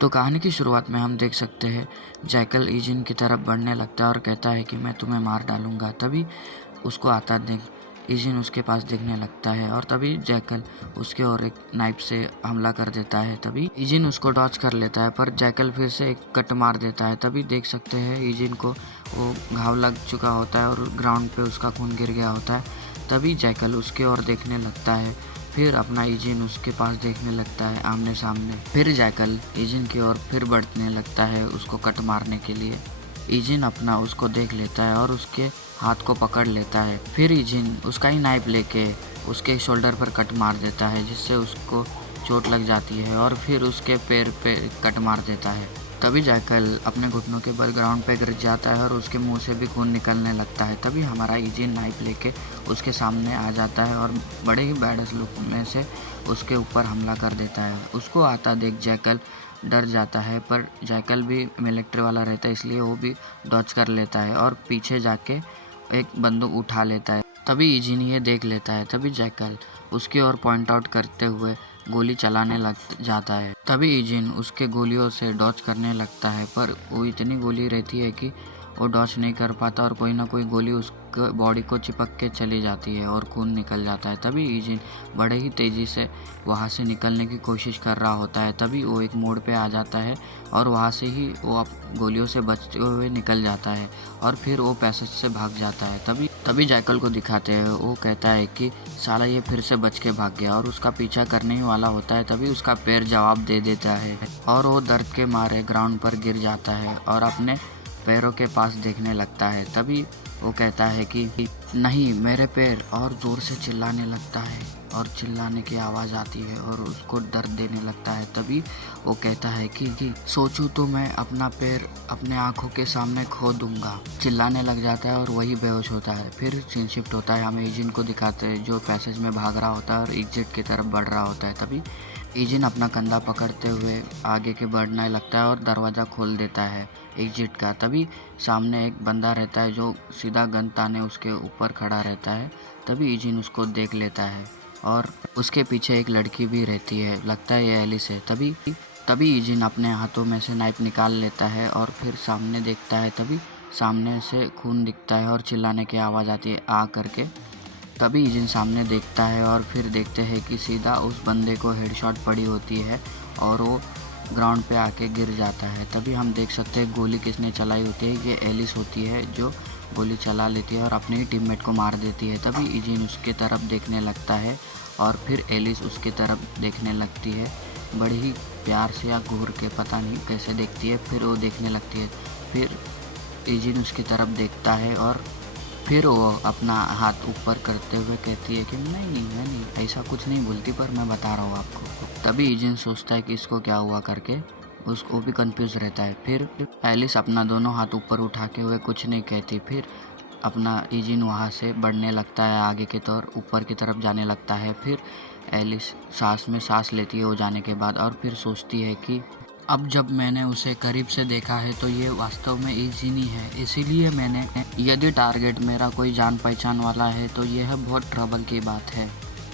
तो कहानी की शुरुआत में हम देख सकते हैं जैकल ईजिन की तरफ बढ़ने लगता है और कहता है कि मैं तुम्हें मार डालूंगा। तभी उसको आता देख ईजिन उसके पास देखने लगता है और तभी जैकल उसके और एक नाइफ से हमला कर देता है। तभी ईजिन उसको डॉच कर लेता है पर जैकल फिर से एक कट मार देता है। तभी देख सकते हैं ईजिन को वो घाव लग चुका होता है और ग्राउंड पे उसका खून गिर गया होता है। तभी जैकल उसके ओर देखने लगता है, फिर अपना ईजिन उसके पास देखने लगता है आमने सामने। फिर जैकल ईजिन की ओर फिर बढ़ने लगता है उसको कट मारने के लिए। ईजिन अपना उसको देख लेता है और उसके हाथ को पकड़ लेता है। फिर ईजिन उसका ही नाइफ लेके उसके शोल्डर पर कट मार देता है जिससे उसको चोट लग जाती है और फिर उसके पैर पे कट मार देता है। तभी जैकल अपने घुटनों के बल ग्राउंड पे गिर जाता है और उसके मुंह से भी खून निकलने लगता है। तभी हमारा ईजिन नाइफ लेके उसके सामने आ जाता है और बड़े ही बैड लुक में से उसके ऊपर हमला कर देता है। उसको आता देख जैकल डर जाता है पर जैकल भी मिलिट्री वाला रहता है इसलिए वो भी डॉच कर लेता है और पीछे जाके एक बंदूक उठा लेता है। तभी ईजिन ये देख लेता है। तभी जैकल उसकी ओर पॉइंट आउट करते हुए गोली चलाने लग जाता है। तभी ईजिन उसके गोलियों से डॉच करने लगता है पर वो इतनी गोली रहती है कि वो डॉच नहीं कर पाता और कोई ना कोई गोली उसके बॉडी को चिपक के चली जाती है और खून निकल जाता है। तभी ईजिन बड़े ही तेज़ी से वहाँ से निकलने की कोशिश कर रहा होता है। तभी वो एक मोड़ पे आ जाता है और वहाँ से ही वो गोलियों से बचते हुए निकल जाता है और फिर वो पैसेज से भाग जाता है। तभी जैकल को दिखाते हैं, वो कहता है कि साला ये फिर से बच के भाग गया और उसका पीछा करने ही वाला होता है। तभी उसका पैर जवाब दे देता है और वो दर्द के मारे ग्राउंड पर गिर जाता है और अपने पैरों के पास देखने लगता है। तभी वो कहता है कि नहीं, मेरे पैर, और ज़ोर से चिल्लाने लगता है और चिल्लाने की आवाज़ आती है और उसको दर्द देने लगता है। तभी वो कहता है कि सोचूं तो मैं अपना पैर अपने आँखों के सामने खो दूंगा। चिल्लाने लग जाता है और वही बेहोश होता है। फिर सीन शिफ्ट होता है, हमें ईजिन को दिखाते हैं जो पैसेज में भाग रहा होता है और एग्जिट की तरफ बढ़ रहा होता है। तभी ईजिन अपना कंधा पकड़ते हुए आगे के बढ़ने लगता है और दरवाज़ा खोल देता है एग्जिट का। तभी सामने एक बंदा रहता है जो सीधा गन ताने उसके ऊपर खड़ा रहता है। तभी ईजिन उसको देख लेता है और उसके पीछे एक लड़की भी रहती है, लगता है ये एलिस है। तभी ईजिन अपने हाथों में से नाइफ निकाल लेता है और फिर सामने देखता है। तभी सामने से खून दिखता है और चिल्लाने की आवाज़ आती है आ करके। तभी ईजिन सामने देखता है और फिर देखते हैं कि सीधा उस बंदे को हेडशॉट पड़ी होती है और वो ग्राउंड पे आके गिर जाता है। तभी हम देख सकते हैं गोली किसने चलाई होती है, ये एलिस होती है जो गोली चला लेती है और अपने ही टीममेट को मार देती है। तभी ईजिन उसके तरफ देखने लगता है और फिर एलिस उसके तरफ देखने लगती है, बड़ी ही प्यार से या घूर के पता नहीं कैसे देखती है। फिर वो देखने लगती है, फिर ईजिन उसकी तरफ देखता है और फिर वो अपना हाथ ऊपर करते हुए कहती है कि नहीं, मैं नहीं, ऐसा कुछ नहीं बोलती, पर मैं बता रहा हूँ आपको। तभी ईजिन सोचता है कि इसको क्या हुआ करके, उसको भी कंफ्यूज रहता है। फिर एलिस अपना दोनों हाथ ऊपर उठा के हुए कुछ नहीं कहती। फिर अपना ईजिन वहाँ से बढ़ने लगता है आगे की तरफ, ऊपर की तरफ जाने लगता है। फिर एलिस सांस में सांस लेती है वो जाने के बाद और फिर सोचती है कि अब जब मैंने उसे करीब से देखा है तो ये वास्तव में ईजिन ही है, इसीलिए मैंने, यदि टारगेट मेरा कोई जान पहचान वाला है तो यह बहुत ट्रबल की बात है।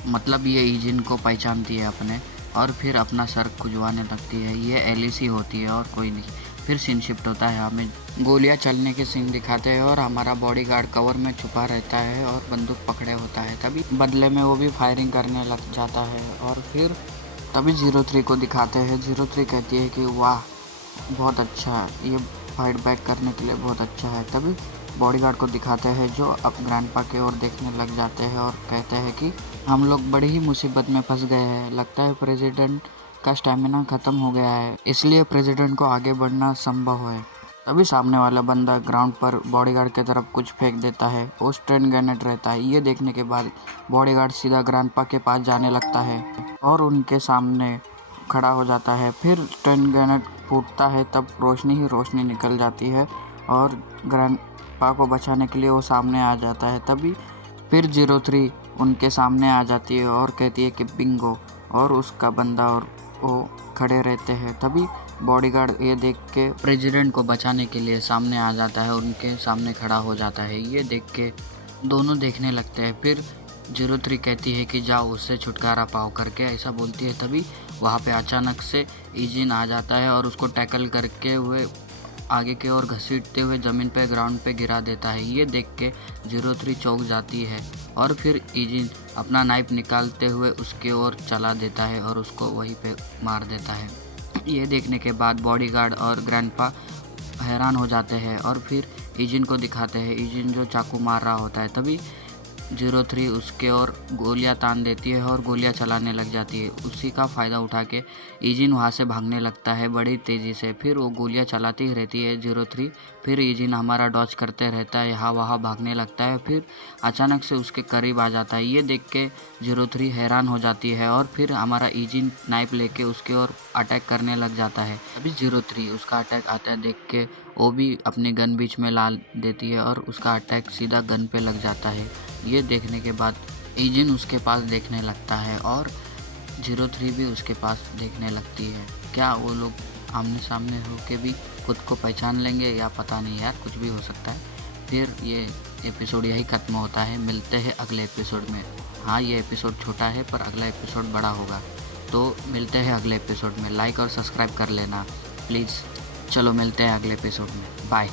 मतलब ये ईजिन को पहचानती है अपने और फिर अपना सर खुजवाने लगती है। ये एलिस ही होती है और कोई नहीं। फिर सीन शिफ्ट होता है, हमें गोलियां चलने के सीन दिखाते हैं और हमारा बॉडीगार्ड कवर में छुपा रहता है और बंदूक पकड़े होता है। तभी बदले में वो भी फायरिंग करने लग जाता है और फिर तभी 03 को दिखाते हैं। 03 कहती है कि वाह, बहुत अच्छा है, ये फाइट बैक करने के लिए बहुत अच्छा है। तभी बॉडीगार्ड को दिखाते हैं जो अब ग्रैंडपा की ओर देखने लग जाते हैं और कहते हैं कि हम लोग बड़ी ही मुसीबत में फंस गए हैं, लगता है प्रेसिडेंट का स्टेमिना ख़त्म हो गया है, इसलिए प्रेसिडेंट को आगे बढ़ना संभव है। तभी सामने वाला बंदा ग्राउंड पर बॉडीगार्ड की तरफ कुछ फेंक देता है, वो स्टन ग्रेनेड रहता है। ये देखने के बाद बॉडीगार्ड सीधा ग्रैंडपा के पास जाने लगता है और उनके सामने खड़ा हो जाता है। फिर स्टन ग्रेनेड फूटता है, तब रोशनी ही रोशनी निकल जाती है और ग्रैंडपा को बचाने के लिए वो सामने आ जाता है। तभी फिर 03 उनके सामने आ जाती है और कहती है कि बिंगो, और उसका बंदा और वो खड़े रहते हैं। तभी बॉडीगार्ड ये देख के प्रेसिडेंट को बचाने के लिए सामने आ जाता है, उनके सामने खड़ा हो जाता है। ये देख के दोनों देखने लगते हैं। फिर 03 कहती है कि जाओ उससे छुटकारा पाओ करके ऐसा बोलती है। तभी वहाँ पे अचानक से ईजिन आ जाता है और उसको टैकल करके हुए आगे की ओर घसीटते हुए ज़मीन पे ग्राउंड पे गिरा देता है। ये देख के 03 चौंक जाती है और फिर ईजिन अपना नाइफ निकालते हुए उसके ओर चला देता है और उसको वहीं पे मार देता है। ये देखने के बाद बॉडीगार्ड और ग्रैंडपा हैरान हो जाते हैं और फिर ईजिन को दिखाते हैं। ईजिन जो चाकू मार रहा होता है, तभी 03 उसके ओर गोलियां तान देती है और गोलियां चलाने लग जाती है। उसी का फ़ायदा उठा के ईजिन वहाँ से भागने लगता है बड़ी तेज़ी से। फिर वो गोलियां चलाती ही रहती है 03। फिर ईजिन हमारा डॉज करते रहता है, यहाँ वहाँ भागने लगता है। फिर अचानक से उसके करीब आ जाता है। ये देख के 03 हैरान हो जाती है और फिर हमारा ईजिन नाइफ लेके उसके ओर अटैक करने लग जाता है। अभी 03 उसका अटैक आता है देख के वो भी अपनी गन बीच में ला देती है और उसका अटैक सीधा गन पे लग जाता है। ये देखने के बाद ईजिन उसके पास देखने लगता है और 03 भी उसके पास देखने लगती है। क्या वो लोग आमने सामने होके भी खुद को पहचान लेंगे या पता नहीं यार, कुछ भी हो सकता है। फिर ये एपिसोड यही ख़त्म होता है। मिलते हैं अगले एपिसोड में। हाँ, ये एपिसोड छोटा है पर अगला एपिसोड बड़ा होगा। तो मिलते हैं अगले एपिसोड में। लाइक और सब्सक्राइब कर लेना प्लीज़। चलो मिलते हैं अगले एपिसोड में। बाय।